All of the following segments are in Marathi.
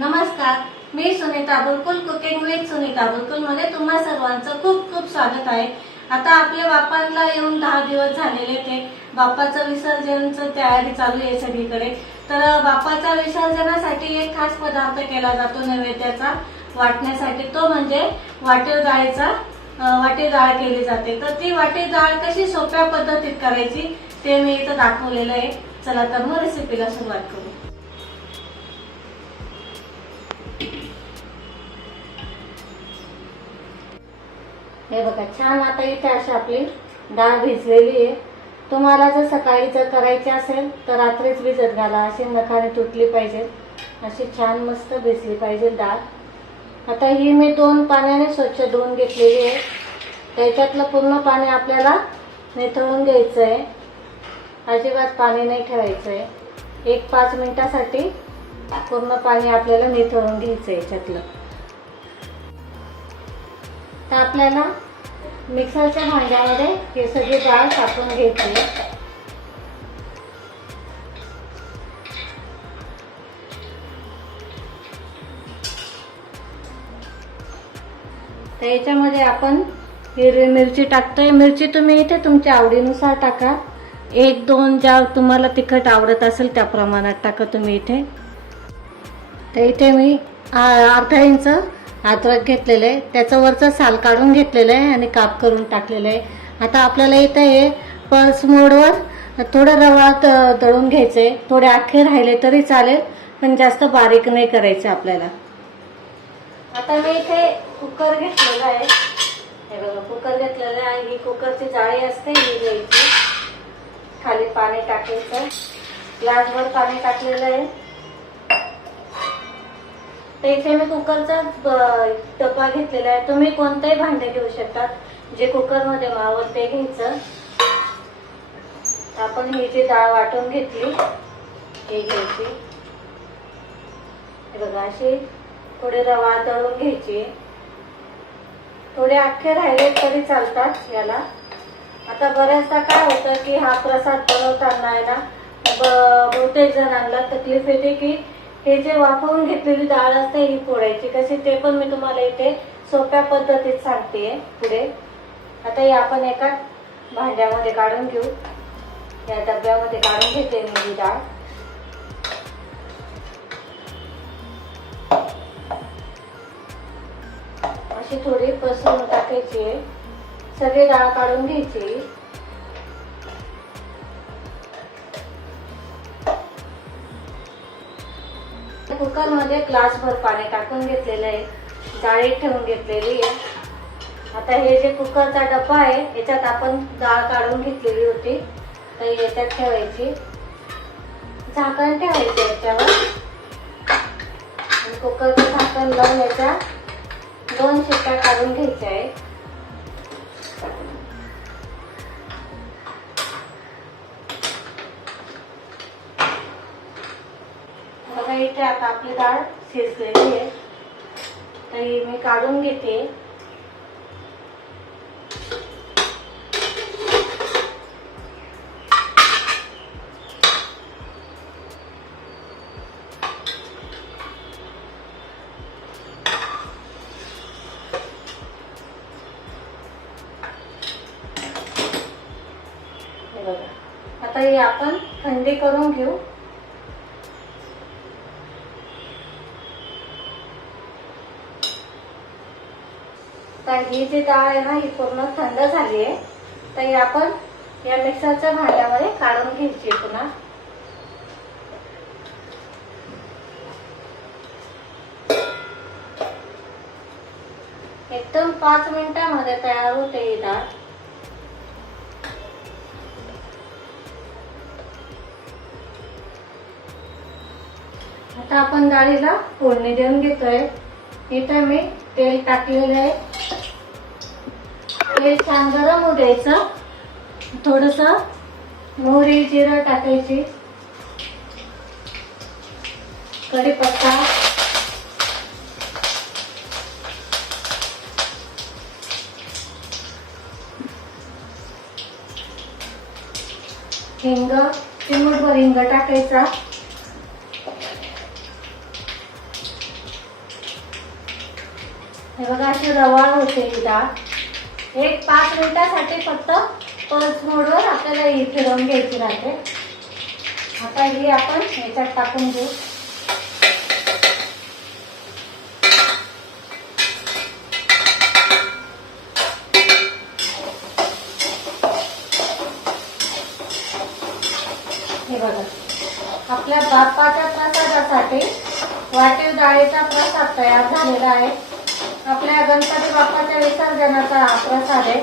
नमस्कार मी सुनीता बुरकुल कुकिंग विथ सुनीता बुलकुल मध्ये तुम्हा सर्वांचं खूप खूप स्वागत आहे आता आपल्या बापांना येऊन दहा दिवस झालेले ते बापाचं विसर्जनचं तयारी चालू आहे सगळीकडे तर बापाच्या विसर्जनासाठी एक खास पदार्थ केला जातो नैवेद्याचा वाटण्यासाठी तो म्हणजे वाटेल डाळीचा वाटे डाळ केली जाते तर ती वाटे डाळ कशी सोप्या पद्धतीत करायची ते मी इथं दाखवलेलं आहे चला तर मग रेसिपीला सुरुवात करू हे बघा छान आता इथे अशी आपली डाळ भिजलेली आहे तुम्हाला जर सकाळी जर करायची असेल तर रात्रीच भिजत घाला अशी नखाने तुटली पाहिजे अशी छान मस्त भिजली पाहिजे डाळ आता ही मी दोन पाण्याने स्वच्छ धुवून घेतलेली आहे त्याच्यातलं पूर्ण पाणी आपल्याला निथळून घ्यायचं आहे अजिबात पाणी नाही ठेवायचं आहे एक पाच मिनिटासाठी पूर्ण पाणी आपल्याला निथळून घ्यायचं आहे याच्यातलं तर आपल्याला मिक्सरच्या भांड्यामध्ये हे सगळे डाळ टाकून घेतली तर याच्यामध्ये आपण हिरवी मिरची टाकतोय मिरची तुम्ही इथे तुमच्या आवडीनुसार टाका एक दोन ज्या तुम्हाला तिखट आवडत असेल त्या प्रमाणात टाका तुम्ही इथे तर इथे मी अर्धा इंच अद्रक घेतलेलं आहे त्याचं साल काढून घेतलेलं आहे आणि काप करून टाकलेलं आहे आता आपल्याला इथं हे पर्स मोडवर थोडं रवा दळून घ्यायचंय थोडे आखे राहिले तरी चालेल पण जास्त बारीक नाही करायचं आपल्याला आता मी इथे कुकर घेतलेला आहे हे बघा कुकर घेतलेला आहे ही कुकरची जाळी असते ही घ्यायची खाली पाणी टाकायचं ग्लासवर पाणी टाकलेलं आहे तर इथे मी कुकरचा टपा घेतलेला आहे तुम्ही कोणतंही भांडे घेऊ शकता जे कुकरमध्ये मावत ते घ्यायचं आपण ही जी डाळ वाटून घेतली हे घ्यायची बघा अशी थोडी रवा तळून घ्यायची थोडे अख्खे राहिले तरी चालतात याला आता बऱ्याचदा काय होतं की हा प्रसाद बनवताना आहे ना बहुतेक जणांना तकलीफ येते की हे जे वाफवून घेतलेली डाळ असते ही फोडायची कशी ते पण मी तुम्हाला इथे सोप्या पद्धतीत सांगते पुढे आता हे आपण एका भांड्यामध्ये काढून घेऊ या डब्यामध्ये काढून घेते मी ही डाळ अशी थोडी पसरून टाकायची सगळी डाळ काढून घ्यायची कुकरमध्ये ग्लासभर पाणी टाकून घेतलेलं आहे जाळी ठेवून घेतलेली आहे आता हे जे कुकरचा डबा आहे याच्यात आपण डाळ काढून घेतलेली होती तर याच्यात ठेवायची झाकण ठेवायचं याच्यावर कुकरचं झाकण लावून याच्या दोन शिट्ट्या काढून घ्यायच्या आहेत इथे आता आपली डाळ शिजलेली आहे तर मी काढून घेते आता हे आपण थंडी करून घेऊ तर ही जी डाळ आहे ना ही पूर्ण थंड झाली आहे तर ही आपण या मिक्सरच्या भांड्यामध्ये काढून घ्यायची पुन्हा एकदम पाच मिनिटामध्ये तयार होते ही डाळ आता आपण डाळीला फोडणी देऊन घेतोय इथं मी तेल टाकलेलं आहे तेल छान गरम होऊ द्यायचं थोडस मोहरी जिरं टाकायची कढीपत्ता हिंग चिमूटभर हिंग टाकायचा हे बघा अशी रवाळ होते ही डाळ एक पाच मिनिटासाठी फक्त पल्स मोडवर आपल्याला ही फिरवून घ्यायची राहते आता ही आपण ह्याच्यात टाकून घेऊ हे बघा आपल्या बाप्पाच्या प्रसादासाठी वाटीव डाळीचा प्रसाद तयार झालेला आहे आपल्या गणपती बाप्पाच्या विसर्जनाचा प्रसाद आहे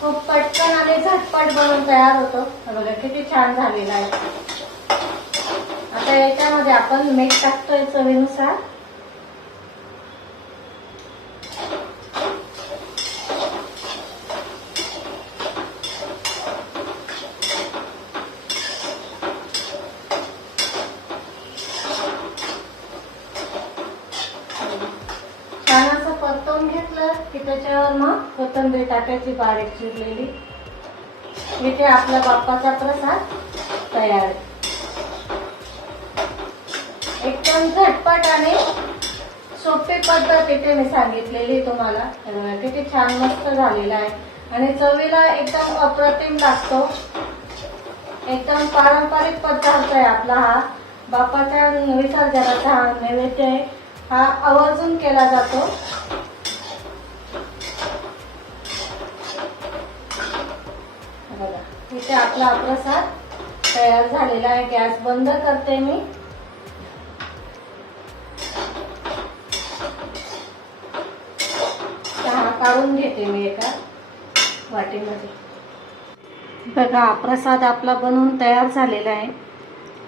खूप पटकन आणि झटपट बनून तयार होतो बघा किती छान झालेला आहे आता याच्यामध्ये आपण मीठ टाकतोय चवीनुसार की त्याच्यावर मग कोथंबीर टाकायची बारीक चिरलेली इथे आपला बाप्पाचा प्रसाद तयार एकदम झटपट आणि सोपी पद्धत इथे मी सांगितलेली तुम्हाला किती छान मस्त झालेला आहे आणि चवीला एकदम अप्रतिम लागतो एकदम पारंपरिक पदार्थ आहे आपला हा बापाच्या विसर्जनाचा हा नैवेद्य हा आवर्जून केला जातो इथे आपला प्रसाद तयार झालेला आहे गॅस बंद करते मी चहा काढून घेते मी एका वाटीमध्ये बघा प्रसाद आपला बनवून तयार झालेला आहे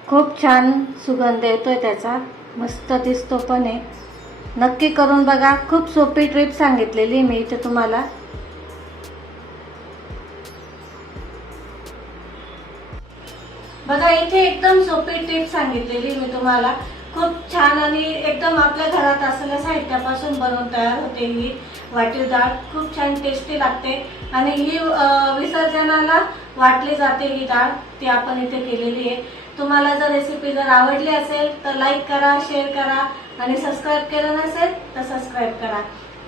खूप छान सुगंध येतोय त्याचा मस्त दिसतो पण आहे नक्की करून बघा खूप सोपी ट्रीप सांगितलेली मी इथे तुम्हाला बघा इथे एकदम सोपी टीप सांगितलेली मी तुम्हाला खूप छान आणि एकदम आपल्या घरात असलेल्या साहित्यापासून बनवून तयार होते ही वाटी डाळ खूप छान टेस्टी लागते आणि ही विसर्जनाला वाटली जाते ही डाळ ती आपण इथे केलेली आहे तुम्हाला जर रेसिपी जर आवडली असेल तर लाईक करा शेअर करा आणि सबस्क्राईब केलं नसेल तर सबस्क्राईब करा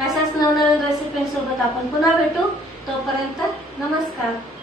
अशाच नवनवीन रेसिपींसोबत आपण पुन्हा भेटू तोपर्यंत नमस्कार